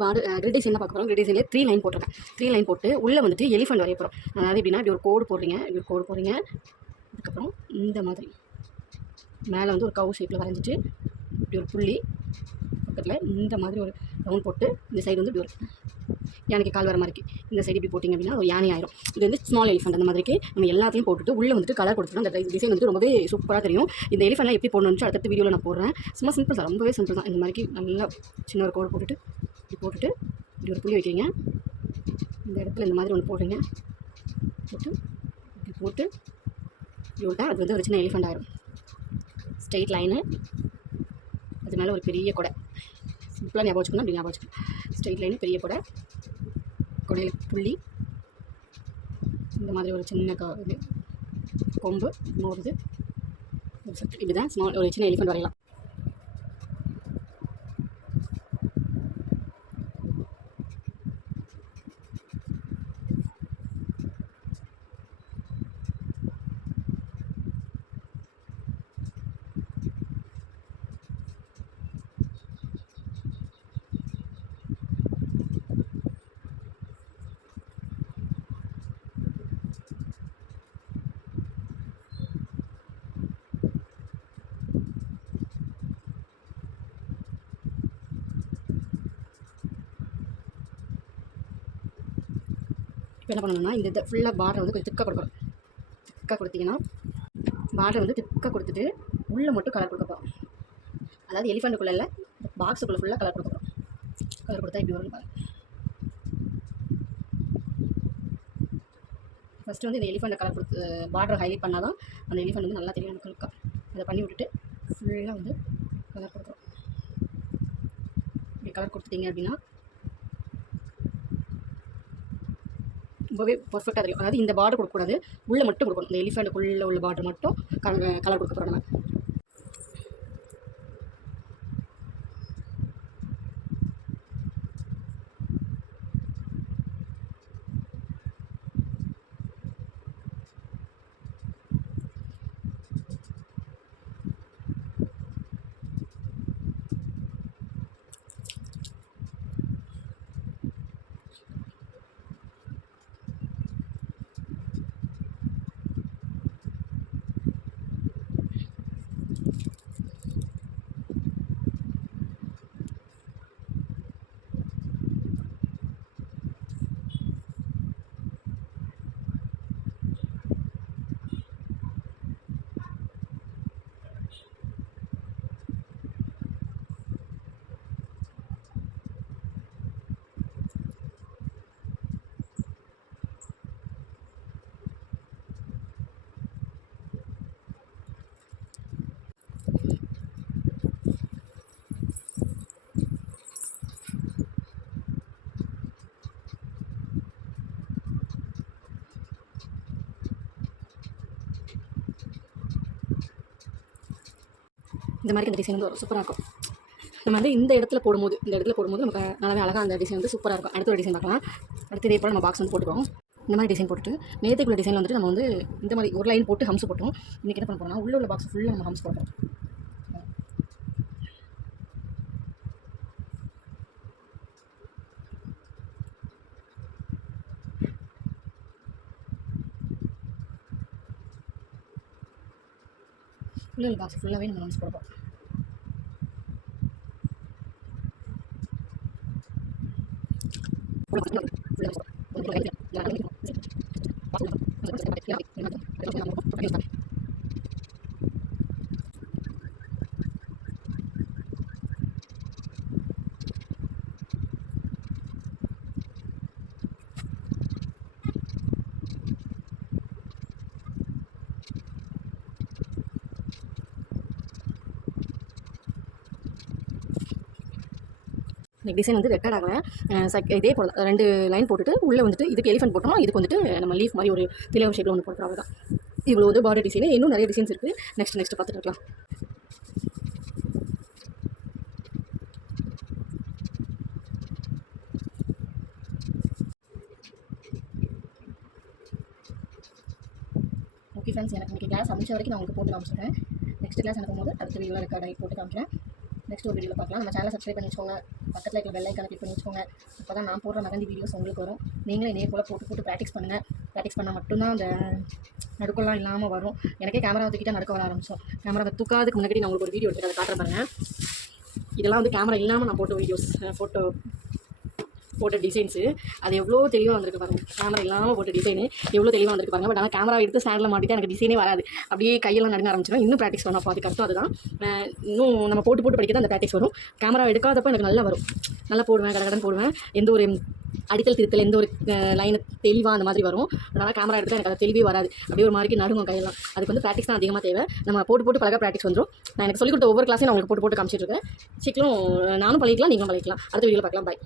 வந்து grid design பார்க்க போகிறோம். கிரிட் டிசைனில் 3 லைன் போட்டிருக்கேன். 3 லைன் போட்டு உள்ளே வந்துட்டு எலிஃபண்ட் வரைய போகிறோம். அதாவது எப்படின்னா இப்படி ஒரு கோடு போடுறீங்க, இப்படி ஒரு கோடு போடுறீங்க. அதுக்கப்புறம் இந்த மாதிரி மேலே வந்து ஒரு கவு ஷேப்பில் வரைஞ்சிட்டு இப்படி ஒரு புள்ளி பக்கத்தில் இந்த மாதிரி ஒரு ரவுண்ட் போட்டு இந்த சைடு வந்து இப்படி ஒரு யானைக்கு கால் வர மாதிரி இந்த சைடு இப்படி போட்டிங்க அப்படின்னா ஒரு யானை ஆயிரும். இது வந்து ஸ்மால் எலிஃபண்ட் அந்த மாதிரிக்கு நம்ம எல்லாத்தையும் போட்டுட்டு உள்ளே வந்துட்டு கலர் கொடுத்துட்டோம். அந்த டிசைன் வந்து ரொம்பவே சூப்பராக தெரியும். இந்த எலிஃபண்ட்லாம் எப்படி போடணும்னு அடுத்த வீடியோவில் நான் போடுறேன். சும்மா சிம்பிள் தான், ரொம்பவே சிம்பிள் தான். இந்த மாதிரி நல்லா சின்ன ஒரு கோடு போட்டுட்டு இப்படி ஒரு புள்ளி வைக்கிறீங்க. இந்த இடத்துல இந்த மாதிரி ஒன்று போடுறீங்க. இப்படி போட்டு இப்படி விட்டால் அது வந்து ஒரு சின்ன எலிஃபண்ட் ஆயிரும். ஸ்ட்ரெயிட் லைனு, அது மேலே ஒரு பெரிய கொடை. சிம்பிளாக ஞாபகம் வச்சுக்கணும். அப்படி ஞாபகம் வச்சுக்கணும். ஸ்ட்ரெயிட் லைனு, பெரிய கொடை, கொடையில் புள்ளி, இந்த மாதிரி ஒரு சின்ன இது கொம்பு நோடுது. இப்படி தான் ஸ்மால் ஒரு சின்ன எலிஃபண்ட் வரையலாம். இப்போ என்ன பண்ணணும்னா இந்த ஃபுல்லாக பார்டரை வந்து கொஞ்சம் திக்காக கொடுக்கணும். திக்காக கொடுத்தீங்கன்னா பார்டரை வந்து திக்காக கொடுத்துட்டு உள்ளே மட்டும் கலர் கொடுக்க போகிறோம். அதாவது எலிஃபண்ட்டுக்குள்ளே இல்லை, பாக்ஸுக்குள்ளே ஃபுல்லாக கலர் கொடுக்க போகிறோம். கலர் கொடுத்தா இப்படி வரும் பாருங்க. ஃபஸ்ட்டு வந்து இந்த எலிஃபண்ட்டை கலர் கொடுத்து பார்டரை ஹைலைட் பண்ணால் தான் அந்த எலிஃபண்ட் வந்து நல்லா தெரியும் எனக்கு. அதை பண்ணி விட்டுட்டு ஃபுல்லாக வந்து கலர் கொடுக்குறோம். இப்படி கலர் கொடுத்துட்டீங்க அப்படின்னா ரொம்பவே பர்ஃபெக்டாக தெரியும். அதாவது இந்த பார்டர் கொடுக்கக்கூடாது, உள்ளே மட்டும் கொடுக்கணும். இந்த எலிஃபண்ட்டுக்குள்ளே உள்ள பார்டர் மட்டும் கலர் கொடுக்க போகிறோம் நம்ம. இந்த மாதிரி இந்த டிசைன் வந்து சூப்பராக இருக்கும். நம்ம வந்து இந்த இடத்துல போடும்போது நமக்கு நல்லாவே அழகாக அந்த டிசைன் வந்து சூப்பராக இருக்கும். அடுத்த ஒரு டிசைன் பார்க்கலாம். அடுத்து இதே போல் நம்ம பாக்ஸ் வந்து போட்டுக்கோம். இந்த மாதிரி டிசைன் போட்டுட்டு நேற்றுக்குள்ள டிசைன் வந்துட்டு நம்ம வந்து இந்த மாதிரி ஒரு லைன் போட்டு ஹம்ஸ் போட்டோம். இன்றைக்கி என்ன பண்ண போகிறோம்னா உள்ள பாக்ஸ் ஃபுல்லாக நம்ம ஹம்ஸ் போடுறோம். உள்ள பாக்ஸ் ஃபுல்லாகவே நம்ம ஹம்ஸ் போடுறோம். இந்த டிசைன் வந்து ரெக்கார்ட் ஆகலை. இதே போல் 2 லைன் போட்டுட்டு உள்ளே வந்துட்டு இதுக்கு எலிஃபண்ட் போட்டோம். இதுக்கு வந்துட்டு நம்ம லீஃப் மாதிரி ஒரு திலேவ ஷேப்பில் ஒன்று போட்டுறோம். அவ்வளோதான். இவ்வளோ வந்து பார்டர் டிசைனு. இன்னும் நிறைய டிசைன்ஸ் இருக்குது. நெக்ஸ்ட் பார்த்துட்டு இருக்கலாம். ஓகே ஃப்ரெண்ட்ஸ், எனக்கு இன்றைக்கி கிளாஸ் அமைச்ச வரைக்கும் நான் உங்களுக்கு போட்டு காமிச்சிருக்கேன். நெக்ஸ்ட் கிளாஸ் அனுப்பும்போது அடுத்த வீடியோவில் ரெக்கார்ட் ஆகி போட்டு காமிக்கிறேன். நெக்ஸ்ட் ஒரு வீடியோவில் பார்க்கலாம். நம்ம சேனலை சப்ஸ்கிரைப் பண்ணி வச்சுக்கோங்க. பக்கத்தில் இருக்கிற பெல் ஐக்கானை கிளிக் பண்ணி வச்சுக்கோங்க. அப்போ தான் நான் போடுற மெஹந்தி வீடியோஸ் உங்களுக்கு வரும். நீங்களும் இதே போல் போட்டு ப்ராக்டிஸ் பண்ணுங்கள். ப்ராக்டிஸ் பண்ணால் மட்டும்தான் அந்த நடுக்கெல்லாம் இல்லாமல் வரும். எனக்கே கேமரா தூக்கிட்டால் நடுக்க வர ஆரம்பிச்சோம். கேமரா தூக்காதுக்கு முன்னாடி நான் உங்களுக்கு ஒரு வீடியோ எடுத்து அதை காட்டுறேன் பாருங்கள். இதெல்லாம் வந்து கேமரா இல்லாமல் நான் போட்ட வீடியோஸ், போட்ட டிசைன்ஸு. அது எவ்வளோ தெளிவாக வந்திருக்கு பாருங்கள். கேமரா இல்லாமல் போட்ட டிசைனு எவ்வளோ தெளிவாக வந்திருக்கு பாருங்கள். பட் ஆனால் கேமரா எடுத்து ஸ்டாண்டில் மாட்டிட்டு எனக்கு டிசைனே வராது. அப்படியே கையெல்லாம் நடுங்க ஆரம்பிச்சிடும். இன்னும் ப்ராக்டிஸ் பண்ணோம். அப்போ அதுக்கு அர்த்தம் அதுதான். இன்னும் நம்ம போட்டு படிக்க தான் அந்த ப்ராக்டிஸ் வரும். கேமரா எடுக்காதப்போ எனக்கு நல்லா வரும். நல்லா போடுவேன், கடகடன் போடுவேன். எந்த ஒரு அடித்தல் திருத்தல், எந்த ஒரு லைனை தெளிவாக அந்த மாதிரி வரும். அதனால் கேமரா எடுத்தால் எனக்கு அது தெளிவே வராது. அப்படியே ஒரு மாதிரி நடுங்கும் கையெல்லாம். அதுக்கு வந்து ப்ராக்டிஸ் தான் அதிகமாக தேவை. நம்ம போட்டு பழக ப்ராக்டிஸ் வந்துடும். நான் எனக்கு சொல்லிக் கொடுத்த ஒவ்வொரு கிளாஸையும் நான் உங்களுக்கு போட்டு காமிச்சிட்டு இருக்கேன். சீக்கிரம் நானும் பழகிக்கலாம், நீங்களும் பழகிக்கலாம். அடுத்த வீடியோவில் பார்க்கலாம். பாய்.